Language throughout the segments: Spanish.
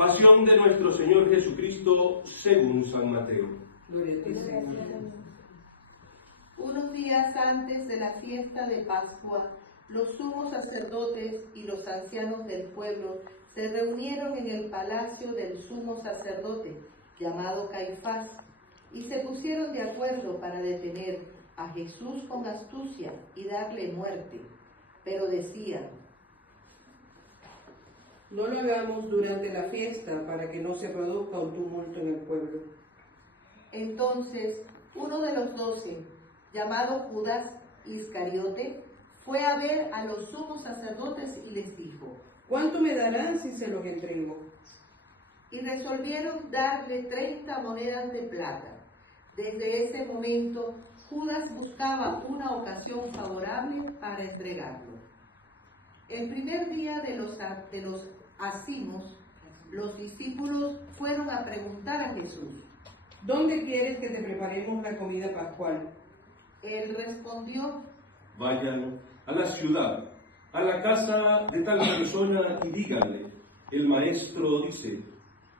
Pasión de nuestro Señor Jesucristo según San Mateo. Gloria a ti, Señor. Unos días antes de la fiesta de Pascua, los sumos sacerdotes y los ancianos del pueblo se reunieron en el palacio del sumo sacerdote, llamado Caifás, y se pusieron de acuerdo para detener a Jesús con astucia y darle muerte. Pero decían: No lo hagamos durante la fiesta para que no se produzca un tumulto en el pueblo. Entonces uno de los 12, llamado Judas Iscariote, fue a ver a los sumos sacerdotes y les dijo: ¿Cuánto me darán si se los entrego? Y resolvieron darle 30 monedas de plata. Desde ese momento, Judas buscaba una ocasión favorable para entregarlo. El primer día de los acimos, los discípulos fueron a preguntar a Jesús: ¿Dónde quieres que te preparemos la comida pascual? Él respondió: Vayan a la ciudad, a la casa de tal persona y díganle: el maestro dice,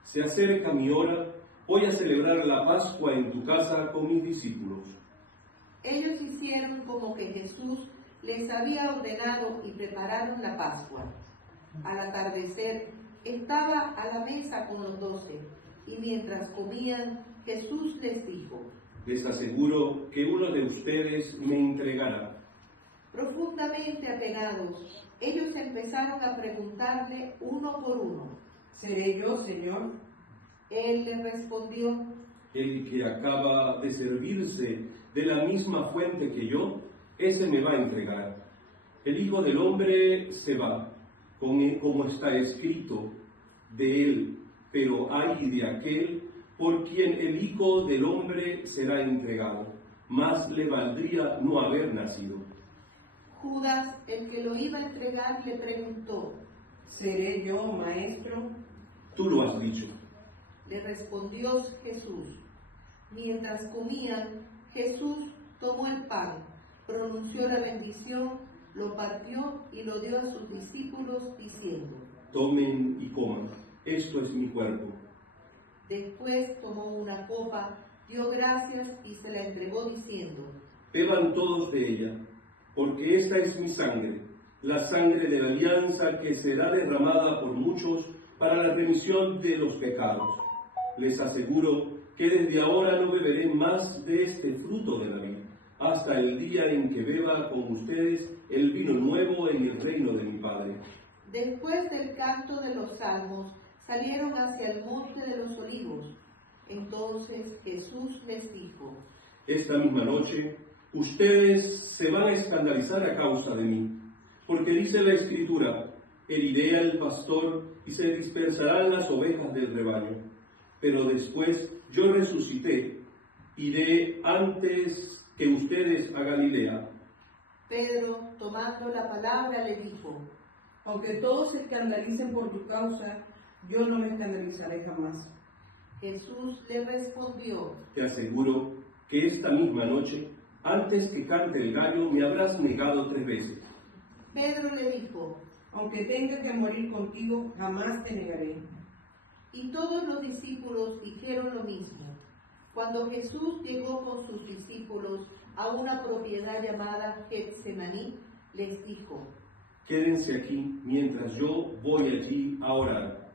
se acerca mi hora, voy a celebrar la Pascua en tu casa con mis discípulos. Ellos hicieron como que Jesús les había ordenado y prepararon la Pascua. Al atardecer, estaba a la mesa con los 12, y mientras comían, Jesús les dijo: Les aseguro que uno de ustedes me entregará. Profundamente apenados, ellos empezaron a preguntarle uno por uno: ¿Seré yo, Señor? Él les respondió: El que acaba de servirse de la misma fuente que yo, ese me va a entregar. El Hijo del Hombre se va, como está escrito de él, pero ay de aquel por quien el Hijo del Hombre será entregado. Más le valdría no haber nacido. Judas, el que lo iba a entregar, le preguntó: ¿Seré yo, maestro? Tú lo has dicho. Le respondió Jesús. Mientras comían, Jesús tomó el pan, pronunció la bendición, lo partió y lo dio a sus discípulos, diciendo: Tomen y coman, esto es mi cuerpo. Después tomó una copa, dio gracias y se la entregó, diciendo: Beban todos de ella, porque esta es mi sangre, la sangre de la alianza que será derramada por muchos para la remisión de los pecados. Les aseguro que desde ahora no beberé más de este fruto de la vid, hasta el día en que beba con ustedes el vino nuevo en el reino de mi Padre. Después del canto de los salmos, salieron hacia el monte de los olivos. Entonces Jesús les dijo: Esta misma noche ustedes se van a escandalizar a causa de mí, porque dice la Escritura: heriré al pastor y se dispersarán las ovejas del rebaño. Pero después yo resucité, iré antes que ustedes a Galilea. Pedro, tomando la palabra, le dijo: Aunque todos se escandalicen por tu causa, yo no me escandalizaré jamás. Jesús le respondió: Te aseguro que esta misma noche, antes que cante el gallo, me habrás negado 3 veces. Pedro le dijo: Aunque tenga que morir contigo, jamás te negaré. Y todos los discípulos dijeron lo mismo. Cuando Jesús llegó con sus discípulos a una propiedad llamada Getsemaní, les dijo: Quédense aquí mientras yo voy allí a orar.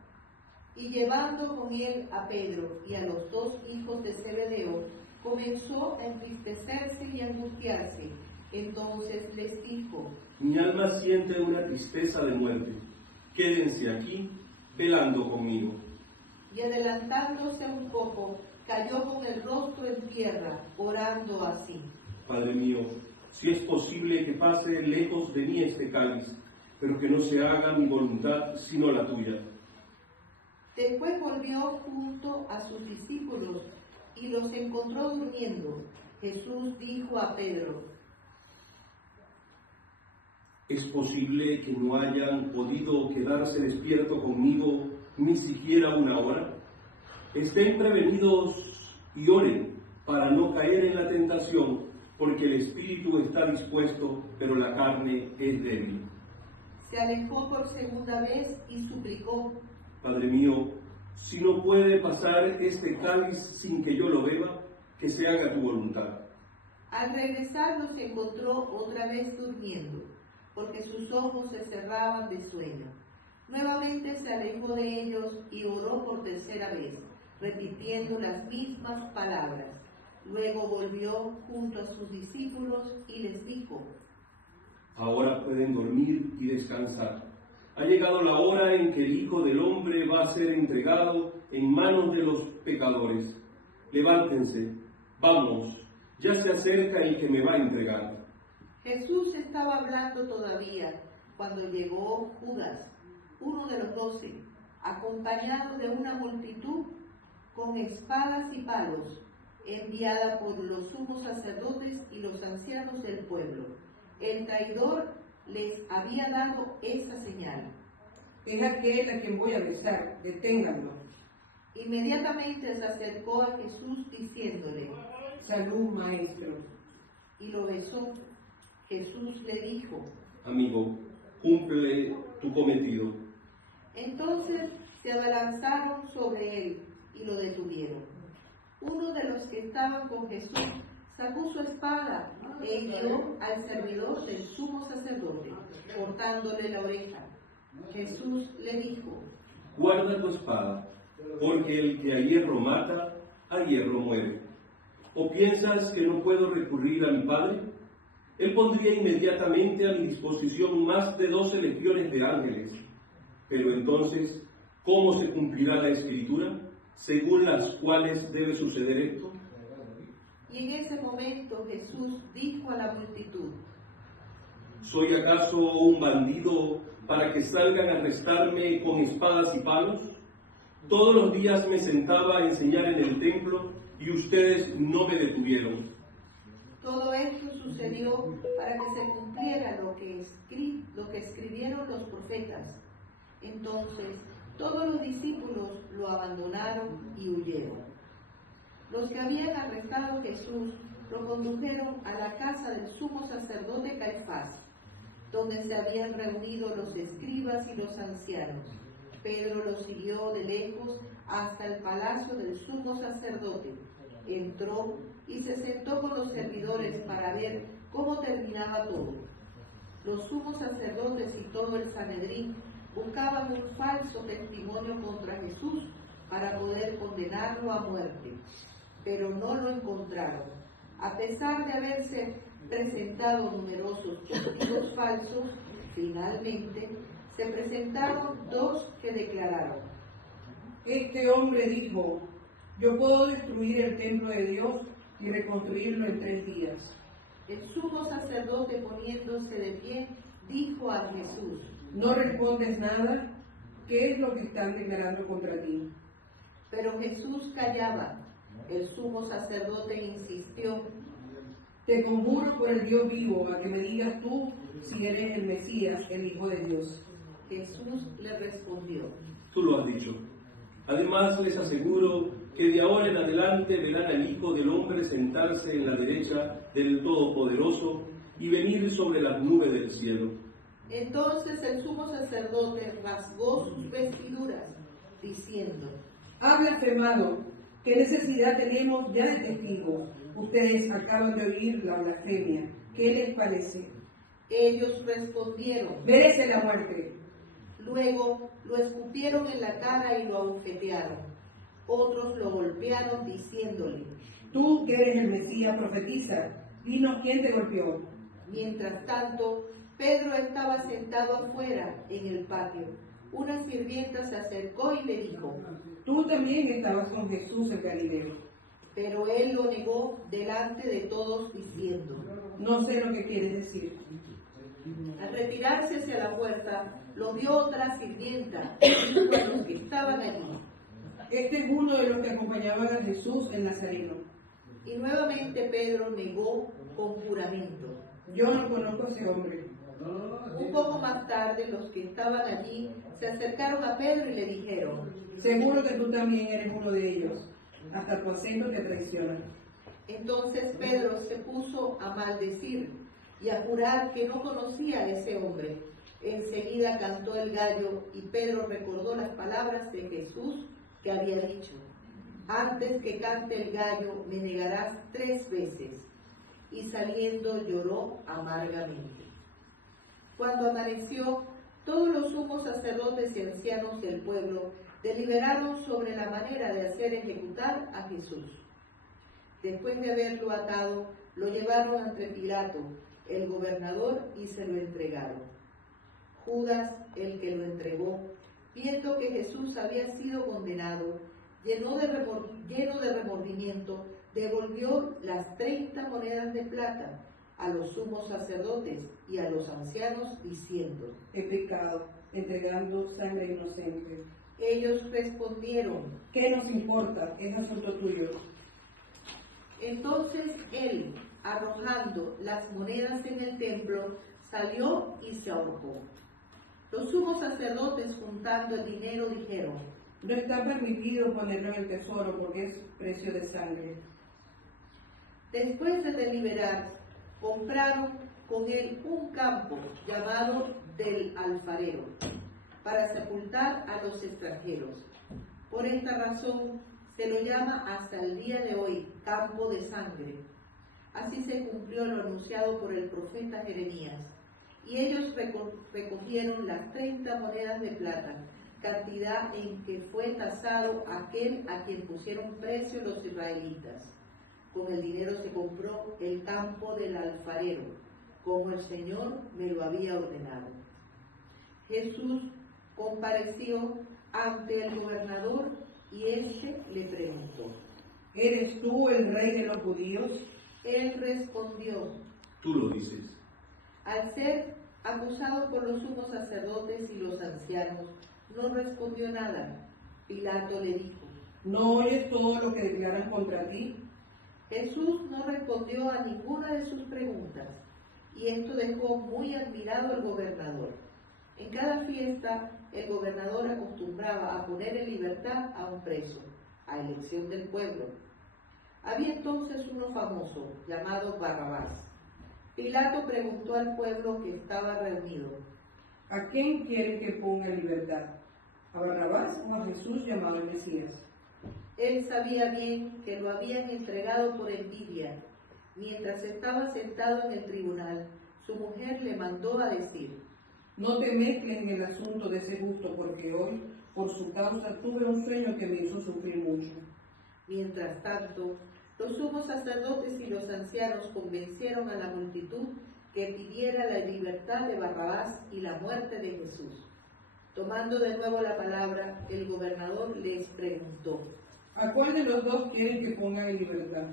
Y llevando con él a Pedro y a los 2 hijos de Zebedeo, comenzó a entristecerse y a angustiarse. Entonces les dijo: Mi alma siente una tristeza de muerte. Quédense aquí velando conmigo. Y adelantándose un poco, cayó con el rostro en tierra, orando así: Padre mío, si es posible que pase lejos de mí este cáliz, pero que no se haga mi voluntad sino la tuya. Después volvió junto a sus discípulos y los encontró durmiendo. Jesús dijo a Pedro: ¿Es posible que no hayan podido quedarse despierto conmigo ni siquiera 1 hora? Estén prevenidos y oren para no caer en la tentación, porque el espíritu está dispuesto, pero la carne es débil. Se alejó por segunda vez y suplicó: Padre mío, Si no puede pasar este cáliz sin que yo lo beba, que se haga tu voluntad. Al regresar los encontró otra vez durmiendo, porque sus ojos se cerraban de sueño. Nuevamente se alejó de ellos y oró por tercera vez, repitiendo las mismas palabras. Luego volvió junto a sus discípulos y les dijo: Ahora pueden dormir y descansar. Ha llegado la hora en que el Hijo del Hombre va a ser entregado en manos de los pecadores. Levántense, vamos, ya se acerca el que me va a entregar. Jesús estaba hablando todavía cuando llegó Judas, uno de los 12, acompañado de una multitud con espadas y palos, enviada por los sumos sacerdotes y los ancianos del pueblo. El traidor les había dado esta señal: Es aquel a quien voy a besar, deténganlo. Inmediatamente se acercó a Jesús diciéndole: Salud, maestro. Y lo besó. Jesús le dijo: Amigo, cumple tu cometido. Entonces se abalanzaron sobre él y lo detuvieron. Uno de los que estaban con Jesús sacó su espada e hirió al servidor del sumo sacerdote, cortándole la oreja. Jesús le dijo: Guarda tu espada, porque el que a hierro mata, a hierro muere. ¿O piensas que no puedo recurrir a mi Padre? Él pondría inmediatamente a mi disposición más de 12 legiones de ángeles. Pero entonces, ¿cómo se cumplirá la Escritura, según las cuales debe suceder esto? Y en ese momento Jesús dijo a la multitud: ¿Soy acaso un bandido para que salgan a arrestarme con espadas y palos? Todos los días me sentaba a enseñar en el templo y ustedes no me detuvieron. Todo esto sucedió para que se cumpliera lo que escribieron los profetas. Entonces todos los discípulos lo abandonaron y huyeron. Los que habían arrestado a Jesús lo condujeron a la casa del sumo sacerdote Caifás, donde se habían reunido los escribas y los ancianos. Pedro los siguió de lejos hasta el palacio del sumo sacerdote. Entró y se sentó con los servidores para ver cómo terminaba todo. Los sumos sacerdotes y todo el Sanedrín buscaban un falso testimonio contra Jesús para poder condenarlo a muerte, pero no lo encontraron. A pesar de haberse presentado numerosos testigos falsos, finalmente se presentaron 2 que declararon: Este hombre dijo: Yo puedo destruir el templo de Dios y reconstruirlo en 3 días. El sumo sacerdote, poniéndose de pie, dijo a Jesús: ¿No respondes nada? ¿Qué es lo que están declarando contra ti? Pero Jesús callaba. El sumo sacerdote insistió: Te conjuro por el Dios vivo a que me digas tú si eres el Mesías, el Hijo de Dios. Jesús le respondió: Tú lo has dicho. Además les aseguro que de ahora en adelante verán al Hijo del Hombre sentarse en la derecha del Todopoderoso y venir sobre las nubes del cielo. Entonces el sumo sacerdote rasgó sus vestiduras, diciendo: Ha blasfemado. ¿Qué necesidad tenemos ya de testigos? Ustedes acaban de oír la blasfemia. ¿Qué les parece? Ellos respondieron: Merece la muerte. Luego lo escupieron en la cara y lo abofetearon. Otros lo golpearon diciéndole: Tú que eres el Mesías, profetiza. Dinos quién te golpeó. Mientras tanto, Pedro estaba sentado afuera en el patio. Una sirvienta se acercó y le dijo: Tú también estabas con Jesús el Galileo. Pero él lo negó delante de todos diciendo: No sé lo que quieres decir. Al retirarse hacia la puerta, lo vio otra sirvienta y dijo a los que estaban allí: Este es uno de los que acompañaban a Jesús el Nazareno. Y nuevamente Pedro negó con juramento: Yo no conozco a ese hombre. Un poco más tarde, los que estaban allí se acercaron a Pedro y le dijeron: Seguro que tú también eres uno de ellos. Hasta tu acento te traiciona. Entonces Pedro se puso a maldecir y a jurar que no conocía a ese hombre. Enseguida cantó el gallo y Pedro recordó las palabras de Jesús que había dicho: antes que cante el gallo me negarás 3 veces. Y saliendo lloró amargamente. Cuando amaneció, todos los sumos sacerdotes y ancianos del pueblo deliberaron sobre la manera de hacer ejecutar a Jesús. Después de haberlo atado, lo llevaron ante Pilato, el gobernador, y se lo entregaron. Judas, el que lo entregó, viendo que Jesús había sido condenado, lleno de remordimiento, devolvió las 30 monedas de plata a los sumos sacerdotes y a los ancianos, diciendo: he pecado, entregando sangre inocente. Ellos respondieron: ¿Qué nos importa? Es asunto tuyo. Entonces él, arrojando las monedas en el templo, salió y se ahorcó. Los sumos sacerdotes, juntando el dinero, dijeron: no está permitido ponerlo en el tesoro porque es precio de sangre. Después de deliberar, compraron con él un campo llamado del Alfarero, para sepultar a los extranjeros. Por esta razón se lo llama hasta el día de hoy campo de sangre. Así se cumplió lo anunciado por el profeta Jeremías. Y ellos recogieron las 30 monedas de plata, cantidad en que fue tasado aquel a quien pusieron precio los israelitas. Con el dinero se compró el campo del alfarero, como el Señor me lo había ordenado. Jesús compareció ante el gobernador y éste le preguntó: ¿eres tú el rey de los judíos? Él respondió: Tú lo dices. Al ser acusado por los sumos sacerdotes y los ancianos, no respondió nada. Pilato le dijo: ¿no oyes todo lo que declaran contra ti? Jesús no respondió a ninguna de sus preguntas, y esto dejó muy admirado al gobernador. En cada fiesta, el gobernador acostumbraba a poner en libertad a un preso, a elección del pueblo. Había entonces uno famoso, llamado Barrabás. Pilato preguntó al pueblo que estaba reunido: ¿a quién quieren que ponga en libertad? ¿A Barrabás o a Jesús llamado el Mesías? Él sabía bien que lo habían entregado por envidia. Mientras estaba sentado en el tribunal, su mujer le mandó a decir: no te mezcles en el asunto de ese justo, porque hoy, por su causa, tuve un sueño que me hizo sufrir mucho. Mientras tanto, los sumos sacerdotes y los ancianos convencieron a la multitud que pidiera la libertad de Barrabás y la muerte de Jesús. Tomando de nuevo la palabra, el gobernador les preguntó: ¿a cuál de los dos quieren que pongan en libertad?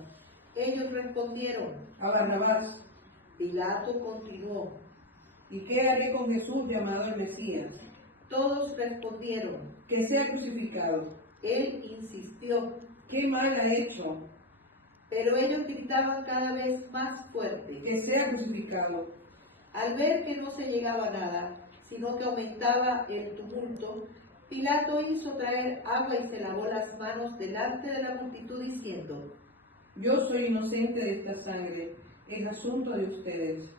Ellos respondieron: a Barrabás. Pilato continuó: ¿y qué haré con Jesús llamado el Mesías? Todos respondieron: que sea crucificado. Él insistió: ¿qué mal ha hecho? Pero ellos gritaban cada vez más fuerte: que sea crucificado. Al ver que no se llegaba a nada, sino que aumentaba el tumulto, Pilato hizo traer agua y se lavó las manos delante de la multitud, diciendo: yo soy inocente de esta sangre, es asunto de ustedes.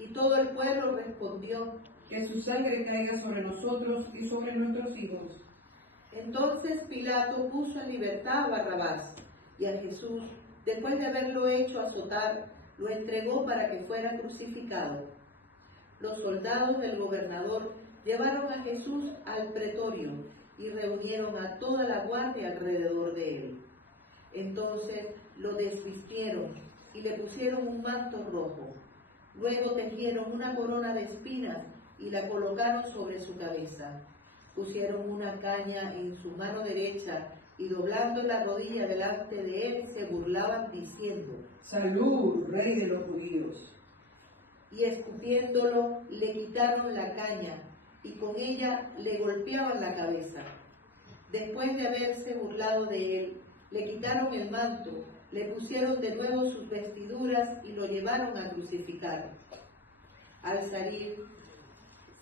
Y todo el pueblo respondió: que su sangre caiga sobre nosotros y sobre nuestros hijos. Entonces Pilato puso en libertad a Barrabás, y a Jesús, después de haberlo hecho azotar, lo entregó para que fuera crucificado. Los soldados del gobernador llevaron a Jesús al pretorio y reunieron a toda la guardia alrededor de él. Entonces lo desvistieron y le pusieron un manto rojo. Luego tejieron una corona de espinas y la colocaron sobre su cabeza. Pusieron una caña en su mano derecha y doblando la rodilla delante de él se burlaban diciendo: ¡salud, rey de los judíos! Y escupiéndolo le quitaron la caña y con ella le golpeaban la cabeza. Después de haberse burlado de él, le quitaron el manto, le pusieron de nuevo sus vestiduras y lo llevaron a crucificar. Al salir,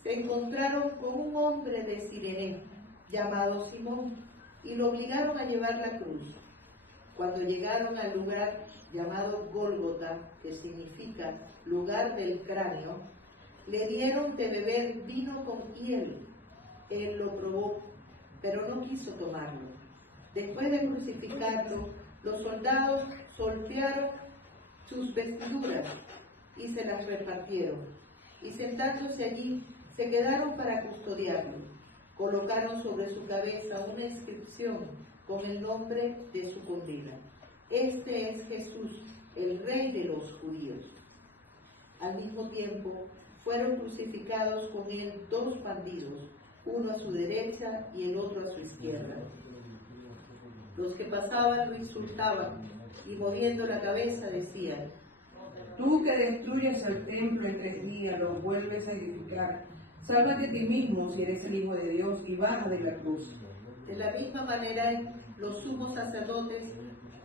se encontraron con un hombre de Cirene, llamado Simón, y lo obligaron a llevar la cruz. Cuando llegaron al lugar llamado Gólgota, que significa lugar del cráneo, le dieron de beber vino con hiel. Él lo probó, pero no quiso tomarlo. Después de crucificarlo, los soldados soltearon sus vestiduras y se las repartieron. Y sentándose allí, se quedaron para custodiarlo. Colocaron sobre su cabeza una inscripción con el nombre de su condena: Este es Jesús, el Rey de los judíos. Al mismo tiempo, fueron crucificados con él 2 bandidos, uno a su derecha y el otro a su izquierda. Los que pasaban lo insultaban y moviendo la cabeza decían: Tú que destruyes el templo en 3 días, lo vuelves a edificar. Sálvate a ti mismo si eres el Hijo de Dios y baja de la cruz. De la misma manera, los sumos sacerdotes,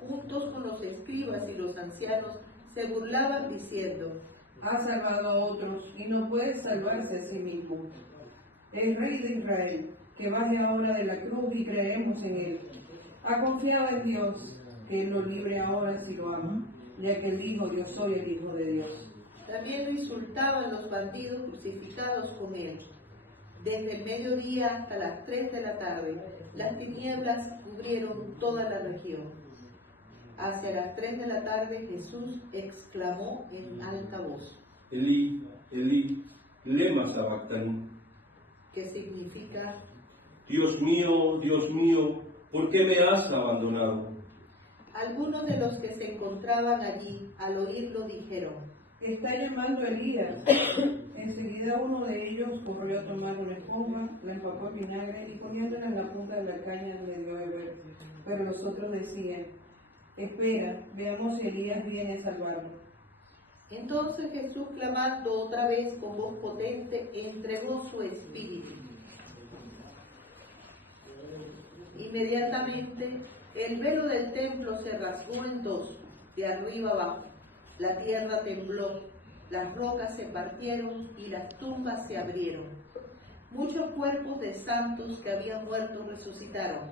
juntos con los escribas y los ancianos, se burlaban diciendo: Ha salvado a otros y no puede salvarse a sí mismo. El Rey de Israel, que baje ahora de la cruz y creemos en él. Ha confiado en Dios, que él lo libre ahora si lo ama, ya que él dijo: Yo soy el Hijo de Dios. También lo insultaban los bandidos crucificados con él. Desde el mediodía hasta las 3 de la tarde, las tinieblas cubrieron toda la región. Hacia las 3 de la tarde, Jesús exclamó en alta voz: Elí, Elí, lema sabactani. que significa: Dios mío, ¿por qué me has abandonado? Algunos de los que se encontraban allí, al oírlo, dijeron: Está llamando a Elías. Enseguida uno de ellos corrió a tomar una esponja, la empapó en vinagre y poniéndola en la punta de la caña le dio a beber. Pero los otros decían: Espera, veamos si Elías viene a salvarlo. Entonces Jesús, clamando otra vez con voz potente, entregó su espíritu. Inmediatamente el velo del templo se rasgó en 2, de arriba abajo. La tierra tembló, las rocas se partieron y las tumbas se abrieron. Muchos cuerpos de santos que habían muerto resucitaron,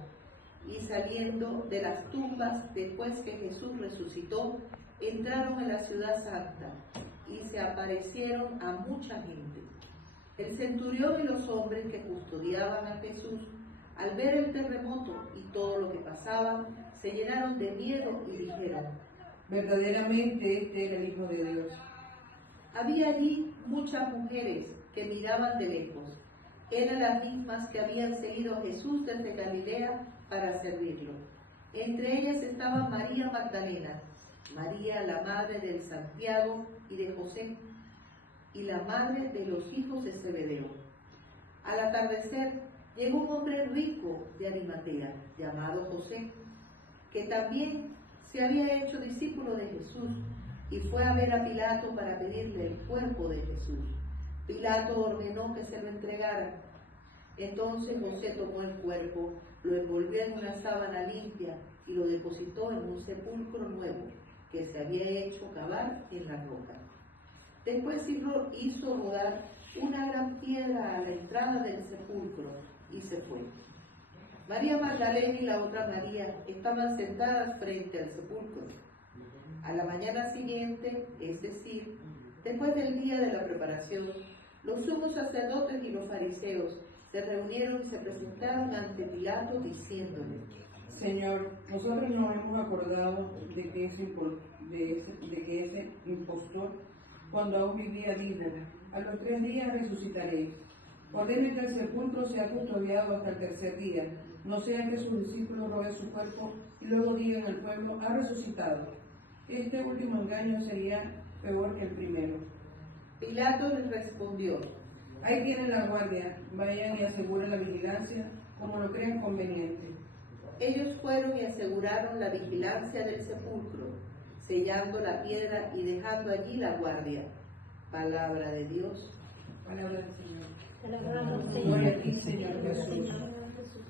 y saliendo de las tumbas después que Jesús resucitó, entraron en la ciudad santa y se aparecieron a mucha gente. El centurión y los hombres que custodiaban a Jesús, al ver el terremoto y todo lo que pasaba, se llenaron de miedo y dijeron: Verdaderamente este era el Hijo de Dios. Había allí muchas mujeres que miraban de lejos. Eran las mismas que habían seguido a Jesús desde Galilea para servirlo. Entre ellas estaba María Magdalena, María la madre de Santiago y de José, y la madre de los hijos de Zebedeo. Al atardecer llegó un hombre rico de Arimatea, llamado José, que también se había hecho discípulo de Jesús, y fue a ver a Pilato para pedirle el cuerpo de Jesús. Pilato ordenó que se lo entregara. Entonces José tomó el cuerpo, lo envolvió en una sábana limpia y lo depositó en un sepulcro nuevo que se había hecho cavar en la roca. Después hizo rodar una gran piedra a la entrada del sepulcro y se fue. María Magdalena y la otra María estaban sentadas frente al sepulcro. A la mañana siguiente, es decir, después del día de la preparación, los sumos sacerdotes y los fariseos se reunieron y se presentaron ante Pilato diciéndole: Señor, nosotros nos hemos acordado de que ese impostor, cuando aún vivía, dijo: a los 3 días resucitaréis. Ordene que el sepulcro sea custodiado hasta el 3er día, no sea que sus discípulos roben su cuerpo y luego digan al pueblo: ha resucitado. Este último engaño sería peor que el primero. Pilato les respondió: Ahí tienen la guardia, vayan y aseguren la vigilancia como lo crean conveniente. Ellos fueron y aseguraron la vigilancia del sepulcro, sellando la piedra y dejando allí la guardia. Palabra de Dios. Palabra del Señor. Te alabamos, Señor. Gloria a ti, Señor Jesús. Señor Jesús.